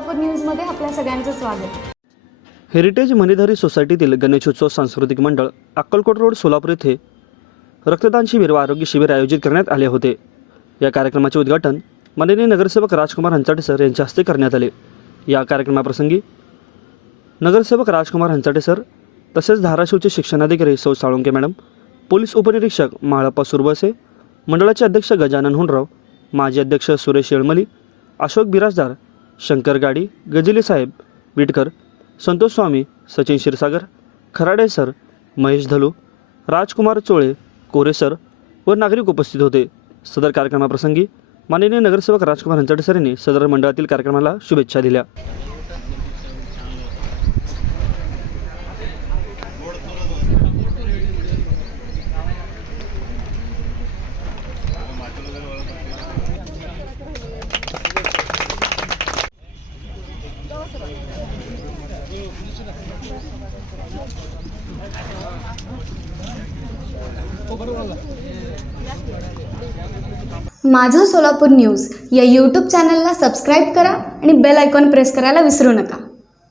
सोलापूर न्यूजमध्ये आपल्या सगळ्यांचं स्वागत। हेरिटेज मणिधारी सोसायटीतील गणेशोत्सव सांस्कृतिक मंडळ अक्कलकोट रोड सोलापूर येथे रक्तदान शिबिर व आरोग्य शिबिर आयोजित करण्यात आले होते। या कार्यक्रमाचे उद्घाटन माननीय नगरसेवक राजकुमार हंचाटे सर यांच्या हस्ते करण्यात आले। या कार्यक्रमाप्रसंगी नगरसेवक राजकुमार हंचाटे सर तसेच धाराशिवचे शिक्षणाधिकारी सौ साळुंके मॅडम, पोलीस उपनिरीक्षक माळप्पा सुरबसे, मंडळाचे अध्यक्ष गजानन हुंडराव, माजी अध्यक्ष सुरेश येळमली, अशोक बिराजदार, शंकर गाडी, गजिले साहेब विटकर, संतोष स्वामी, सचिन क्षीरसागर, खराडे सर, महेश धलू, राजकुमार चोळे, कोरे सर व नागरिक उपस्थित होते। सदर कार्यक्रमाप्रसंगी माननीय नगरसेवक राजकुमार हंचाटे सर यांनी सदर मंडळातील कार्यक्रमाला शुभेच्छा दिल्या। माझं सोलापूर न्यूज या यूट्यूब चॅनलला सबस्क्राईब करा आणि बेल आयकॉन प्रेस करायला विसरू नका।